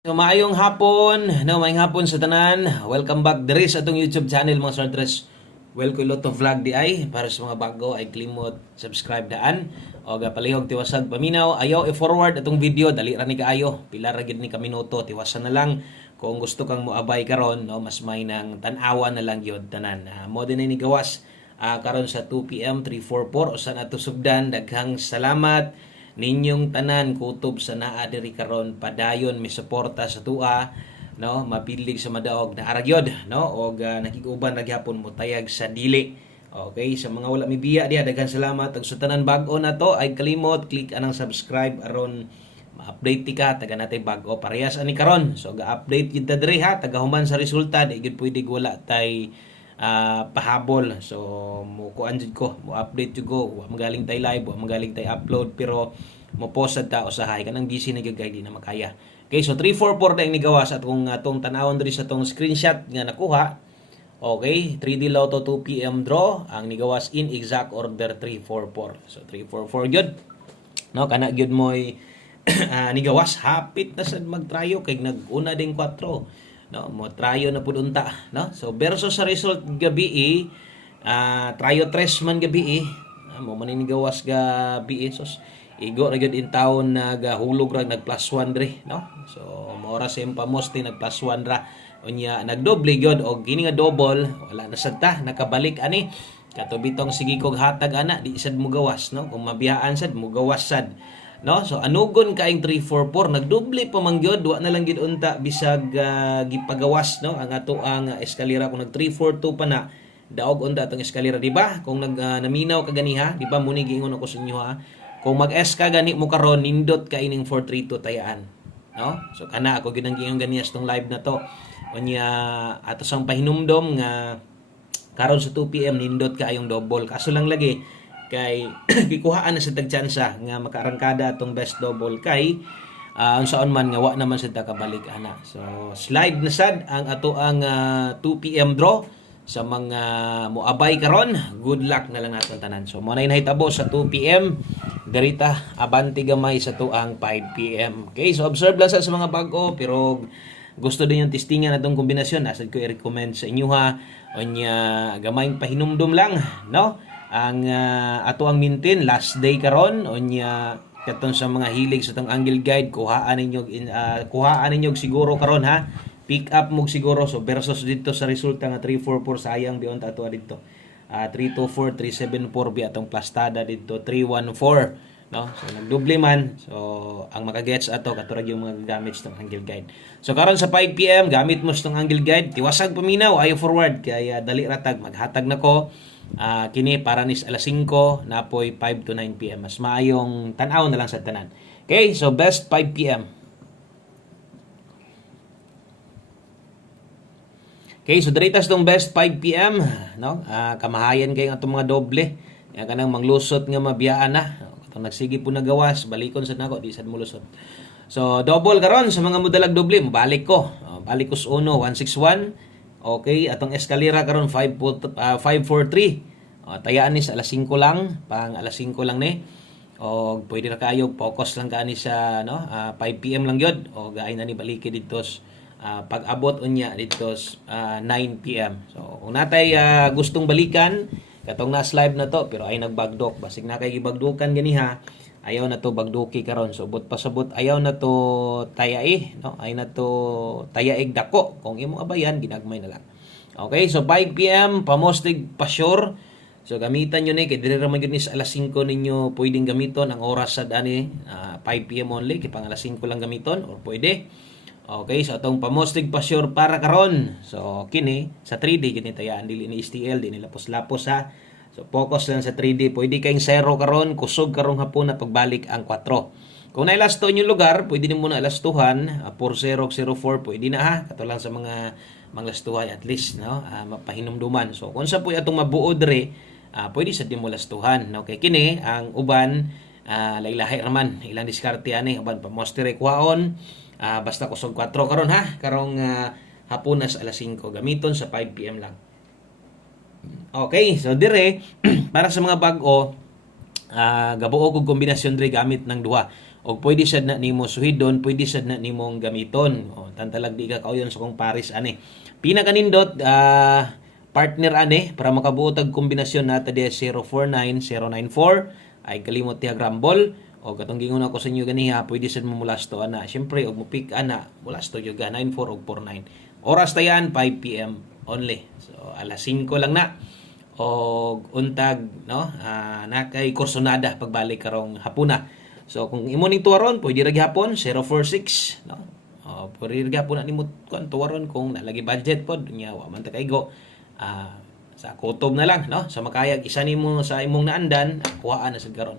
So maayong hapon, maayong hapon sa tanan. Welcome back diri sa atong YouTube channel mga Sardres. Welcome Lotto Vlog di ay para sa mga bago ay klimot subscribe daan o palihog tiwasag paminaw. Ayaw i-forward atong video dali ra ni kaayo. Pila ra gid ni ka minuto tiwasan na lang kung gusto kang moabay karon mas may nang tan-awa na lang gyud tanan. Mo din ni gawas karon sa 2 PM 344 usa na to sugdan. Daghang salamat ninyong tanan kutob sa naa diri karon padayon mi suporta sa tua mapilig sa madaog na aragyod og nakig-uban ra gyapon mo tayag sa dili. Okay, sa mga wala mibiya diha daghan salamat ug sa tanan bag-o na to ay kalimot click anang subscribe aron ma-update ti ka taga natay bag-o parehas ani karon. So ga-update gyud ta diri ha taga human sa resulta di gyud pwede wala tay pahabol. So mo kuan jud ko, mo update jud ko, wa magaling tay live, wa magaling tay upload pero mo post sad ta usahay kanang busy na gyud di na makaya. Okay, so 344 na ni gawas at kung atong tan-awon diri sa tong screenshot nga nakuha. Okay, 3D Lotto 2 PM draw ang nigawas in exact order 344. So 344 gyud. Kana gyud moy nigawas hapit na sad magtrayo kay nag-una ding 4. Mo trayo na pud unta so versus sa result gabi trayo 3 man gabi mo maninigawas gabi so igo ra gyud in town nagahulog ra nag plus 1 dre so mo ra sim pamosti nag plus 1 ra unya nagdoble gyud og kini nga double wala na sad ta nakabalik ani katubitong sige kog hatag ana di sad mo gawas kung mabiyaan sad mo gawas sad. So anugon kaing 344 nagdoble pa man gyud wa na lang gid unta bisag gipagawas ang ato ang eskalera kung nag 342 pa na daog unta atong eskalera di ba kung naminaw ka ganiha di ba muni giingon ako sa inyo kung mag-S ka gani mo karon nindot ka ining 432 tayaan so kana ako gid ang giingon ganiya sa tong live na to unya ato sang pahinumdom nga karon sa 2 PM nindot ka ayong double kaso lang lagi kay gikuhaan na sa tagtsansa nga makaarangkada atong best double kay unsaon man nga wa naman sad ta kabalik ana. So slide na sad ang ato ang 2 PM draw sa mga moabay karon. Good luck na lang naton tanan. So mo na nahitabo sa 2 PM derita abanti gamay sa tuang 5 PM. Okay, so observe lang sa mga bag-o pero gusto din yung testingan atong kombinasyon asad ko i-recommend sa inyo onya gamayng pahinumdum lang ang ato ang mintin last day karon onya katong sa mga hilig sa tong angle guide kuhaan ninyo siguro karon pick up mo siguro so versus dito sa resulta nga 344 sayang beyond ato dito 324 374 bi atong plastada dito 314 so nagdoble man so ang makagets ato katurag yung mga gamit tong angle guide. So karon sa 5 PM gamit mo tong angle guide tiwasag paminaw ayo forward kaya dali ratag maghatag nako kini para nis alas 5 napoy 5 to 9 PM mas maayong tan-aw na lang sa tanan. Okay, so best 5 PM. Okay, so diritas tong best 5 PM kamahayan kay atong mga doble kanang manglusot nga mabiyaan na katong nagsige po nagawas balikon sad nako di sad mulusot. So double karon sa mga modalag doble mobalik ko balik ko sa 161. Okay, atong eskalera karon 543. Tayaan ni sa alas 5 lang, pang alas 5 lang ni. O pwede ra kayo focus lang kani sa 5 PM lang gyud o gaay na ni baliki dito pag-abot unya dito 9 PM. So kung natay gustong balikan katong nas live na to pero ay nagbagdok basig na kay gibagdukan ganiha ayaw na to bagduki karon so but pasabot ayaw na to tayai ay na to tayaig dako kung imong abayan ginagmay na lang. Okay, so 5 PM pamostig pa sure so gamitan nyo ni kay diri ra man gyud ni sa alas 5 ninyo pwedeng gamiton ang oras sa ani 5 PM only kay pang alas 5 lang gamiton or pwede. Okay, so atong pamostig pa sure para karon so kini sa 3D gini tayaan dili ni STL di ni lapos-lapos So focus lang sa 3D. Pwede kayong 0 karon, kusog karong hapon na pagbalik ang 4. Kung nailasto yung lugar, pwede din muna ilastuhan 4004 pwede na kato lang sa mga manglastuhan at least mapahinumduman. So kung sa po atong mabuo dre, pwede sa din mo lastuhan. Okay, kini ang uban laylahi raman ilang diskarte ani uban pa mostere kuhaon basta kusog 4 karon karong hapon na sa alas 5 gamiton sa 5 PM lang. Okay, so dire para sa mga bag-o gabuo kog kombinasyon diri gamit ng duha O pwede sad na nimo suhidon, pwede sad na nimong gamiton. O tantalag di ka kauyon sa kong pares ani. Pinakanindot partner ani para makabuo tag kombinasyon nata di 049094 ay kalimot tiha grambol o katong gingon ako sa inyo ganiha pwede sad mo mulasto ana. Syempre og mo pick ana mulasto gyud 94 og 49. Oras ta yan 5 PM only. So alas 5 lang na. O untag no na kay kursonada pagbalik karong hapuna. So kung imo ning tuwaron pwede ra gyapon 046 no. Pwede ra gyapon nimo kuan tuwaron kung nalagi budget pod nya wa man ta kaygo. Sa kutob na lang no sa makayag isa nimo sa imong naandan kuhaan na sad karon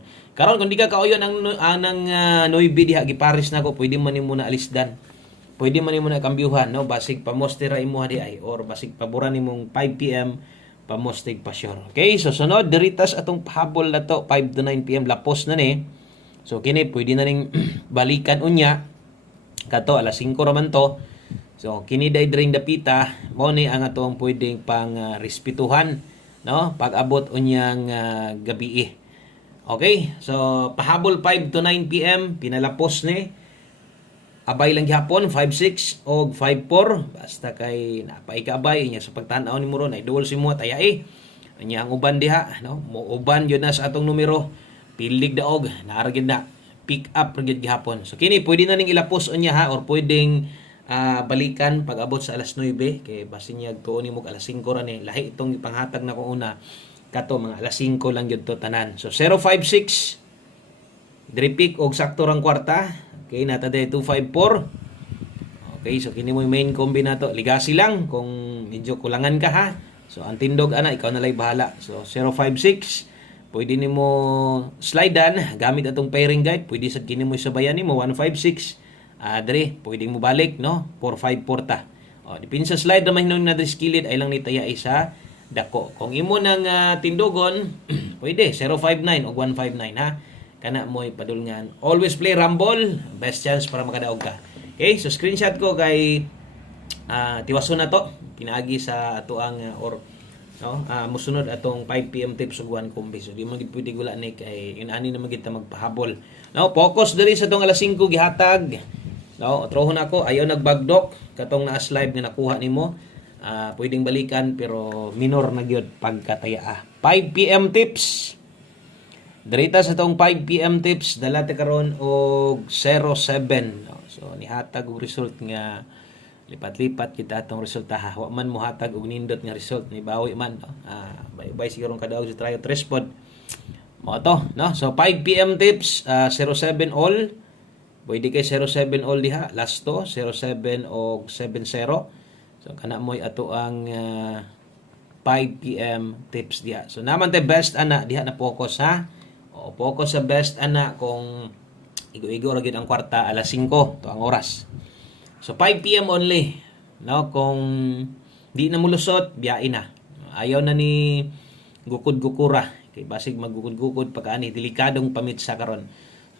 kung di ka kauyon ang Noybe diha gipares nako pwede man nimo na alisdan pwede man nimo na kambyuhan no basig pamostera imo di ay or basig paboran nimong 5 PM pamostig pa sure. Okay, so sunod diritas atong pahabol na to 5 to 9 PM lapos na ni. So kini pwede na ning balikan unya kato alas 5 ra man to. So kini daydring dapita mo ni ang atong pwedeng pang respetuhan no pag-abot unyang gabi. Okay, so pahabol 5 to 9 PM pinalapos ni abay lang gihapon 56 og 54 basta kay napaikabay nya sa pagtan-aw nimo ron ay duol si mo tayai nya ang uban diha no mo uban yun na sa atong numero pilig daog naara gyud na pick up gyud gihapon. So kini pwede na ning ilapos unya ha or pwedeng balikan pag abot sa alas 9 kay basin niya tuon nimo alas 5 ra ni lahi itong ipanghatag na ko una kato mga alas 5 lang gyud to tanan. So 056 diri pick og sakto rang kwarta. Okay nata day 254. Okay so kini mo main kombinato ligasi lang kung medyo kulangan ka ha. So ang tindog ana ikaw na lay bahala. So 056 pwede nimo slidean gamit atong pairing guide pwede sad kini mo sabayan nimo 156 diri pwedeng mo balik no 454 ta. Dipin sa slide na mahinon na skillet ay lang nitaya isa dako. Kung imo nang tindogon pwede 059 o 159 ha. Kana mo ipadulngan. Always play rumble, best chance para makadaog ka. Okay, so screenshot ko kay tiwason na to. Pinaagi sa ato ang or no musunod atong 5 PM tips ug 1 kombi. So di man gid pwede gula ni kay inani na magita magpahabol. No, focus diri sa tong alas 5 gihatag. No, trohon ako ayaw nagbagdok katong naa slide nga nakuha nimo. Pwedeng balikan pero minor na gyud pagkataya. 5 PM tips. Dirita sa tong 5 PM tips dala ta karon og 07. No? So nihatag og result nga lipat-lipat kita atong resulta ha. Wa man mo hatag og nindot nga result ni bawi man no. Bye siguro kada og sa try pod. Mo to no. So 5 PM tips 07 all. Pwede kay 07 all diha, last to 07 o 70. So kana moy ato ang 5 PM tips diha. So naman tay best ana diha na focus ha. O focus sa best ana kung igo-igo ra gyud ang kwarta alas 5 to ang oras. So 5 PM only. No kung di na mulusot biyain na. Ayaw na ni gukod-gukura kay basig maggukod-gukod pagka ani delikadong pamitsa karon.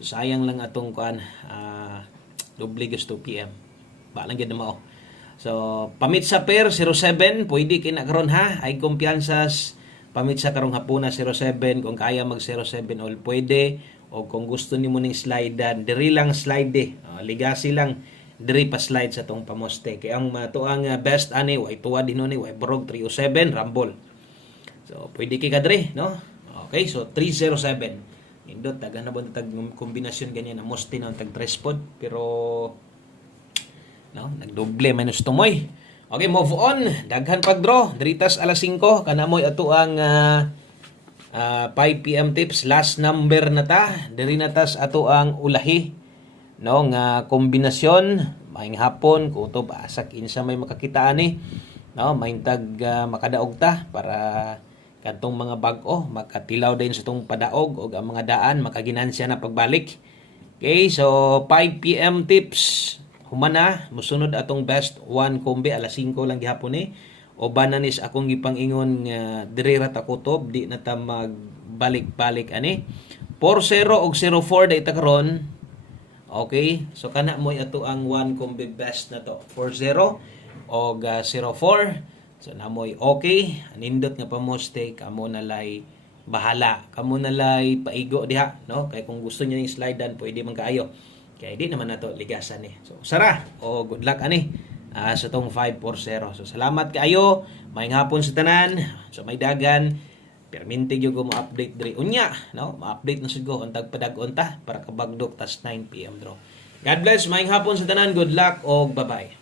So, sayang lang atong kuan doble gus 2 PM. Ba lang gyud na mao. So pamit sa pair 07 pwede kina karon ha. Ay kumpiyansa pamit sa karong hapuna 07 kung kaya mag 07 all pwede o kung gusto nimo ning slidean diri lang slide ligasi lang diri pa slide sa tong pamoste kay ang matuang best ani way tuwa dinho ni way borog 307 rumble. So pwede kay kadre no. Okay so 307 indot taga na tag kombinasyon ganyan na moste na tag trespod pero no nagdoble minus tumoy. Okay move on daghan pag draw diritas alas 5 kana moy ato ang 5 PM tips last number na ta diri natas ato ang ulahi no nga kombinasyon maing hapon kutob asak insa may makakita ani no maing tag makadaog ta para kadtong mga bag-o makatilaw din sa tong padaog o ang mga daan makaginansya na pagbalik. Okay, so 5 PM tips humana musunod atong best 1 kombi alas 5 lang gihapon ni o bananis akong gipangingon nga diri ra ta kutob di na ta magbalik-balik ani 40 og 04 day ta karon. Okay, so kana mo ato ang 1 kombi best na to 40 og 04. So namoy okay, nindot nga pamoste kamo nalay bahala. Kamo na lay paigo diha, no? Kay kung gusto niyo yung slidean, pwede man kaayo. Kaya di naman nato ligasan ni. So sara o good luck ani sa tong 540. So salamat kaayo. Maayong hapon sa tanan. So may dagan perminti gyud ko mo-update diri unya, no? Ma-update na siguro ang tagpadag-on ta para kabagdok tas 9 PM draw. God bless, maayong hapon sa tanan. Good luck o bye-bye.